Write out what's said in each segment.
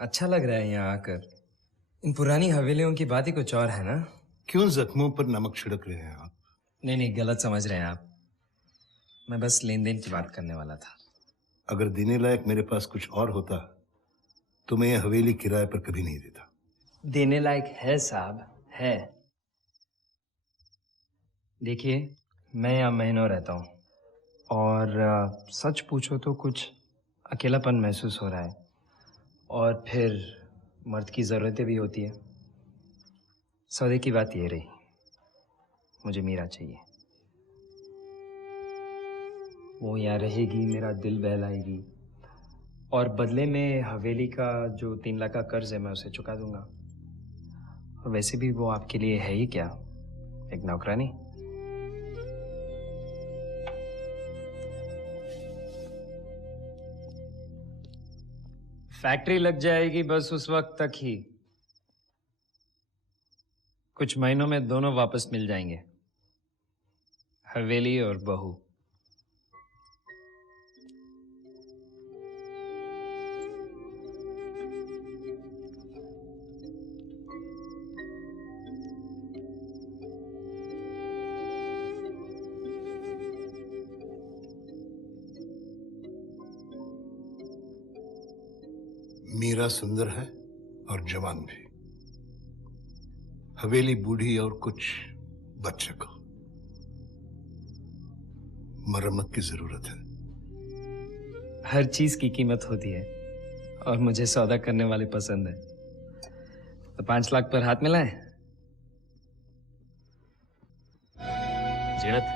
अच्छा लग रहा है यहाँ आकर। इन पुरानी हवेलियों की बात ही कुछ और है ना। क्यों जख्मों पर नमक छिड़क रहे हैं आप? नहीं, गलत समझ रहे हैं आप। मैं बस लेन देन की बात करने वाला था। अगर देने लायक मेरे पास कुछ और होता तो मैं ये हवेली किराए पर कभी नहीं देता। देने लायक है साहब, है। देखिए, मैं यहाँ महीनों रहता हूँ और सच पूछो तो कुछ अकेलापन महसूस हो रहा है। और फिर मर्द की ज़रूरतें भी होती है। सौदे की बात ये रही, मुझे मीरा चाहिए। वो यहाँ रहेगी, मेरा दिल बहलाएगी और बदले में हवेली का जो 3 लाख का कर्ज है मैं उसे चुका दूंगा। और वैसे भी वो आपके लिए है ही क्या, एक नौकरानी। फैक्ट्री लग जाएगी बस उस वक्त तक ही। कुछ महीनों में दोनों वापस मिल जाएंगे, हवेली और बहू। मीरा सुंदर है और जवान भी। हवेली बूढ़ी और कुछ बच्चे को मरम्मत की जरूरत है। हर चीज की कीमत होती है और मुझे सौदा करने वाले पसंद है। तो 5 लाख पर हाथ मिलाएं। जीनत,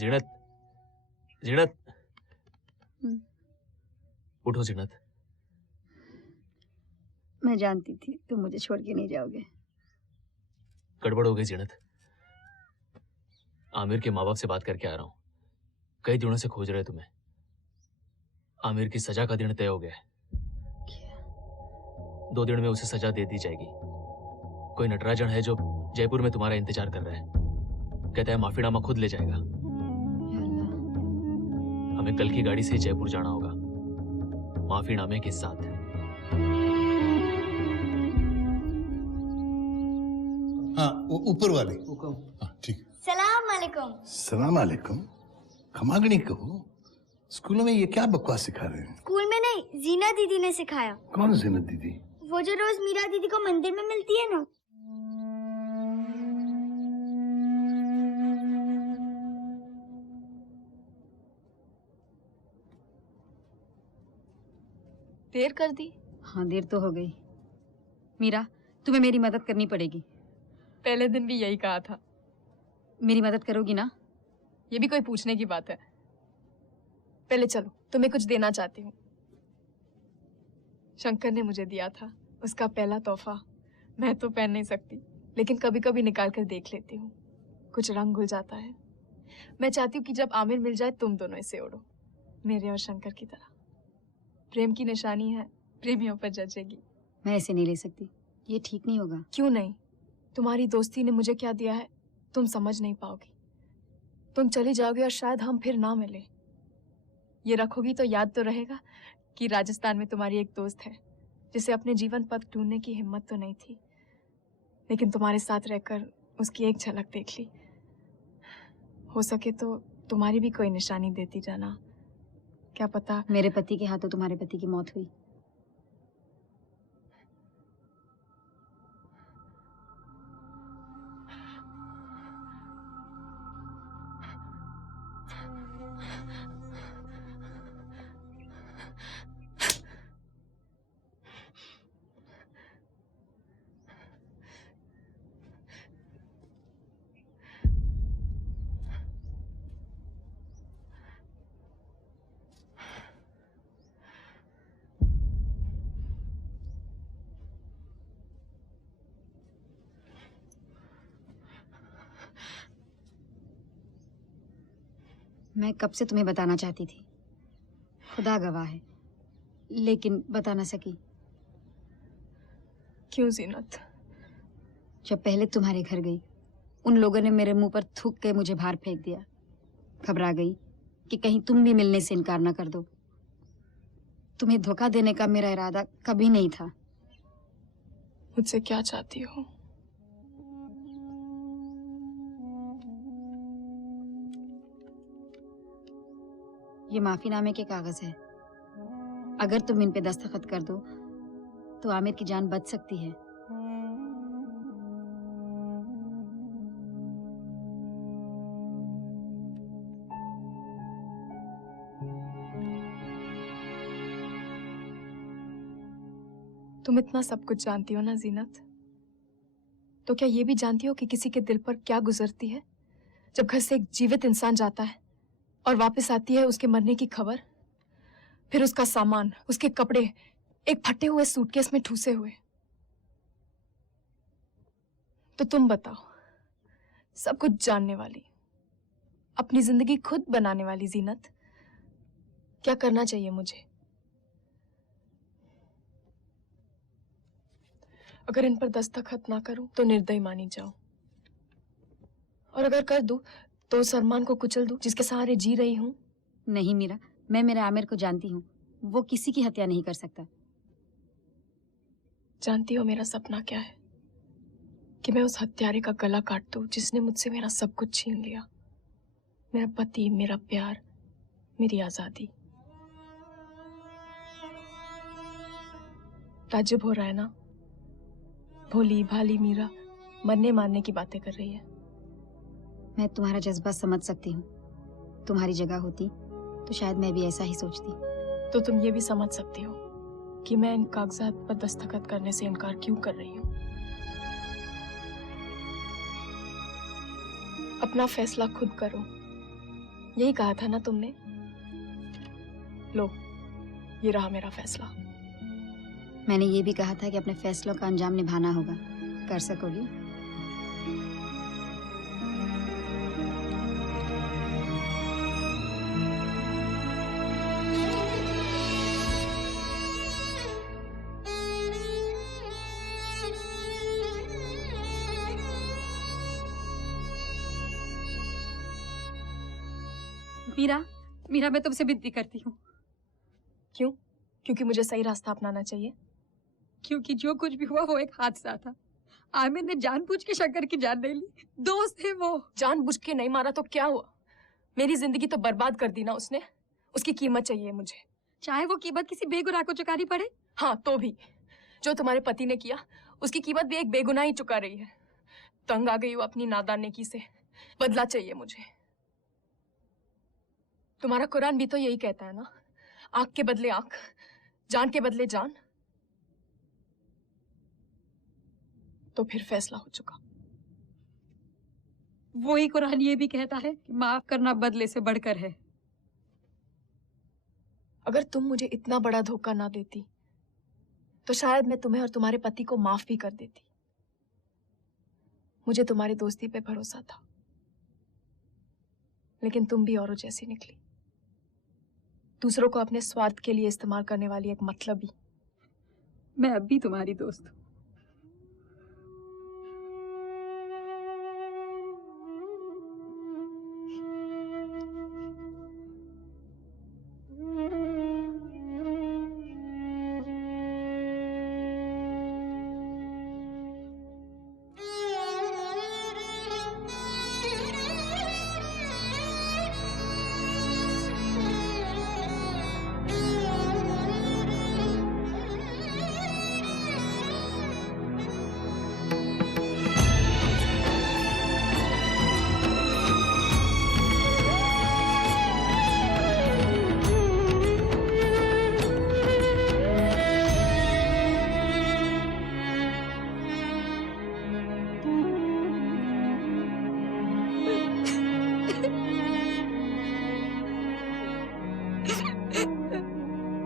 जीनत, जीनत, उठो जीनत। मैं जानती थी तुम मुझे छोड़ के नहीं जाओगे। गड़बड़ हो गई जीनत। आमिर के माँ बाप से बात करके आ रहा हूँ। कई दिनों से खोज रहे तुम्हें। आमिर की सजा का दिन तय हो गया है। 2 दिन में उसे सजा दे दी जाएगी। कोई नटराजन है जो जयपुर में तुम्हारा इंतजार कर रहा है। कहता है माफीनामा खुद ले जाएगा। हमें कल की गाड़ी से जयपुर जाना होगा, माफीनामे के साथ। हाँ, वो ऊपर वाले। हाँ, ठीक। सलाम अलैकुम। सलाम अलैकुम। खमागणी कहो, स्कूलों में ये क्या बकवास सिखा रहे हैं? स्कूल में नहीं, जीना दीदी ने सिखाया। कौन जीनत दीदी? वो जो रोज मीरा दीदी को मंदिर में मिलती है ना। देर कर दी? हाँ, देर तो हो गई। मीरा, तुम्हें मेरी मदद करनी पड़ेगी। पहले दिन भी यही कहा था। मेरी मदद करोगी ना? ये भी कोई पूछने की बात है? पहले चलो, तुम्हें कुछ देना चाहती हूँ। शंकर ने मुझे दिया था, उसका पहला तोहफा। मैं तो पहन नहीं सकती, लेकिन कभी कभी निकाल कर देख लेती हूँ। कुछ रंग घुल जाता है। मैं चाहती हूँ कि जब आमिर मिल जाए तुम दोनों इसे ओढ़ो, मेरे और शंकर की तरह। प्रेम की निशानी है, प्रेमियों पर जचेगी। मैं इसे नहीं ले सकती, ये ठीक नहीं होगा। क्यों नहीं? तुम्हारी दोस्ती ने मुझे क्या दिया है तुम समझ नहीं पाओगी। तुम चली जाओगे और शायद हम फिर ना मिले। ये रखोगी तो याद तो रहेगा कि राजस्थान में तुम्हारी एक दोस्त है जिसे अपने जीवन पथ ढूंढने की हिम्मत तो नहीं थी, लेकिन तुम्हारे साथ रहकर उसकी एक झलक देख ली। हो सके तो तुम्हारी भी कोई निशानी देती जाना। क्या पता मेरे पति के हाथों तुम्हारे पति की मौत हुई। मैं कब से तुम्हें बताना चाहती थी, खुदा गवाह है, लेकिन बता ना सकी। क्यों जीनत? जब पहले तुम्हारे घर गई, उन लोगों ने मेरे मुंह पर थूक के मुझे बाहर फेंक दिया। घबरा गई कि कहीं तुम भी मिलने से इनकार ना कर दो। तुम्हें धोखा देने का मेरा इरादा कभी नहीं था। मुझसे क्या चाहती हो? ये माफीनामे के कागज है। अगर तुम इन पे दस्तखत कर दो तो आमिर की जान बच सकती है। तुम इतना सब कुछ जानती हो ना जीनत, तो क्या ये भी जानती हो कि किसी के दिल पर क्या गुजरती है जब घर से एक जीवित इंसान जाता है और वापस आती है उसके मरने की खबर, फिर उसका सामान, उसके कपड़े एक फटे हुए सूटकेस में ठूसे हुए। तो तुम बताओ, सब कुछ जानने वाली, अपनी जिंदगी खुद बनाने वाली जीनत, क्या करना चाहिए मुझे? अगर इन पर दस्तखत ना करूं तो निर्दयी मानी जाऊं, और अगर कर दूं तो उस अरमान को कुचल दूं जिसके सहारे जी रही हूं। नहीं मीरा, मैं मेरे आमिर को जानती हूँ। वो किसी की हत्या नहीं कर सकता। जानती हो मेरा सपना क्या है? कि मैं उस हत्यारे का गला काट दूं जिसने मुझसे मेरा सब कुछ छीन लिया, मेरा पति, मेरा प्यार, मेरी आजादी। ताज्जुब हो रहा है ना? भोली भाली मीरा मरने मारने की बातें कर रही है। मैं तुम्हारा जज्बा समझ सकती हूँ। तुम्हारी जगह होती तो शायद मैं भी ऐसा ही सोचती। तो तुम ये भी समझ सकती हो कि मैं इन कागजात पर दस्तखत करने से इनकार क्यों कर रही हूँ। अपना फैसला खुद करो, यही कहा था ना तुमने? लो, ये रहा मेरा फैसला। मैंने ये भी कहा था कि अपने फैसलों का अंजाम निभाना होगा। कर सकोगी? मीरा, मीरा, मैं तुमसे विनती करती हूँ। क्यों? क्योंकि मुझे सही रास्ता अपनाना चाहिए? क्योंकि जो कुछ भी हुआ वो एक हादसा था। आमिर ने जानबूझ के शंकर की जान नहीं ली। दोस्त है वो। जानबूझ के नहीं मारा तो क्या हुआ? मेरी जिंदगी तो बर्बाद कर दी ना उसने। उसकी कीमत चाहिए मुझे। चाहे वो कीमत किसी बेगुनाह को चुकानी पड़े। हाँ, तो भी जो तुम्हारे पति ने किया उसकी कीमत भी एक बेगुनाह ही चुका रही है। तंग आ गई हूँ अपनी नादानेकी से। बदला चाहिए मुझे। तुम्हारा कुरान भी तो यही कहता है ना, आंख के बदले आंख, जान के बदले जान। तो फिर फैसला हो चुका। वही कुरान ये भी कहता है कि माफ करना बदले से बढ़कर है। अगर तुम मुझे इतना बड़ा धोखा ना देती तो शायद मैं तुम्हें और तुम्हारे पति को माफ भी कर देती। मुझे तुम्हारी दोस्ती पे भरोसा था, लेकिन तुम भी औरों जैसी निकली। दूसरों को अपने स्वार्थ के लिए इस्तेमाल करने वाली एक मतलबी। मैं अब भी तुम्हारी दोस्त हूँ।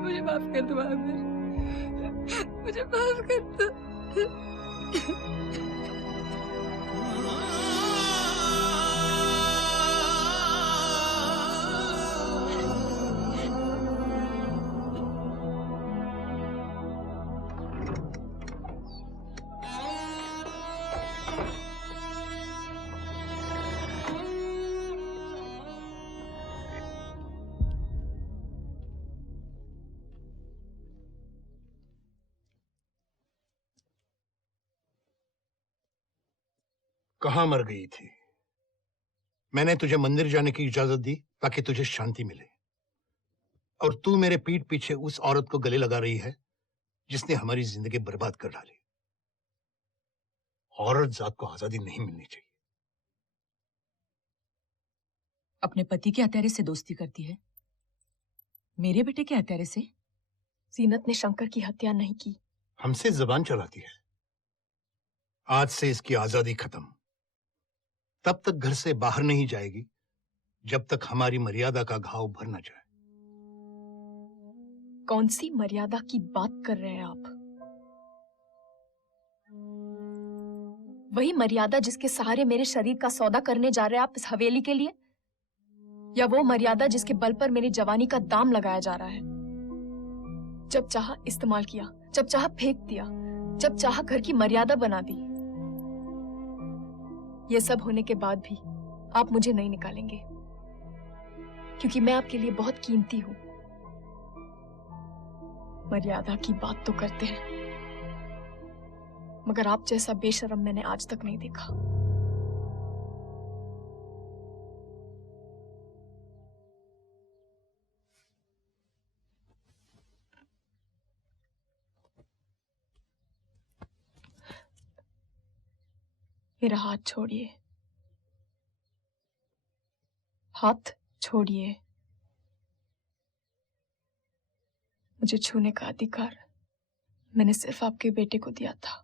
मुझे माफ कर दो आमिर, मुझे माफ कर दो। कहां मर गई थी? मैंने तुझे मंदिर जाने की इजाजत दी ताकि तुझे शांति मिले, और तू मेरे पीठ पीछे उस औरत को गले लगा रही है जिसने हमारी जिंदगी बर्बाद कर डाली। औरत जात को आजादी नहीं मिलनी चाहिए। अपने पति के हत्यारे से दोस्ती करती है, मेरे बेटे के हत्यारे से? जीनत ने शंकर की हत्या नहीं की। हमसे जबान चलाती है। आज से इसकी आजादी खत्म। तब तक घर से बाहर नहीं जाएगी जब तक हमारी मर्यादा का घाव भर न जाए। कौन सी मर्यादा की बात कर रहे हैं आप? वही मर्यादा जिसके सहारे मेरे शरीर का सौदा करने जा रहे हैं आप इस हवेली के लिए, या वो मर्यादा जिसके बल पर मेरी जवानी का दाम लगाया जा रहा है? जब चाहा इस्तेमाल किया, जब चाहा फेंक दिया, जब चाहा घर की मर्यादा बना दी। ये सब होने के बाद भी आप मुझे नहीं निकालेंगे, क्योंकि मैं आपके लिए बहुत कीमती हूं। मर्यादा की बात तो करते हैं, मगर आप जैसा बेशर्म मैंने आज तक नहीं देखा। मेरा हाथ छोड़िए, हाथ छोड़िए। मुझे छूने का अधिकार मैंने सिर्फ आपके बेटे को दिया था।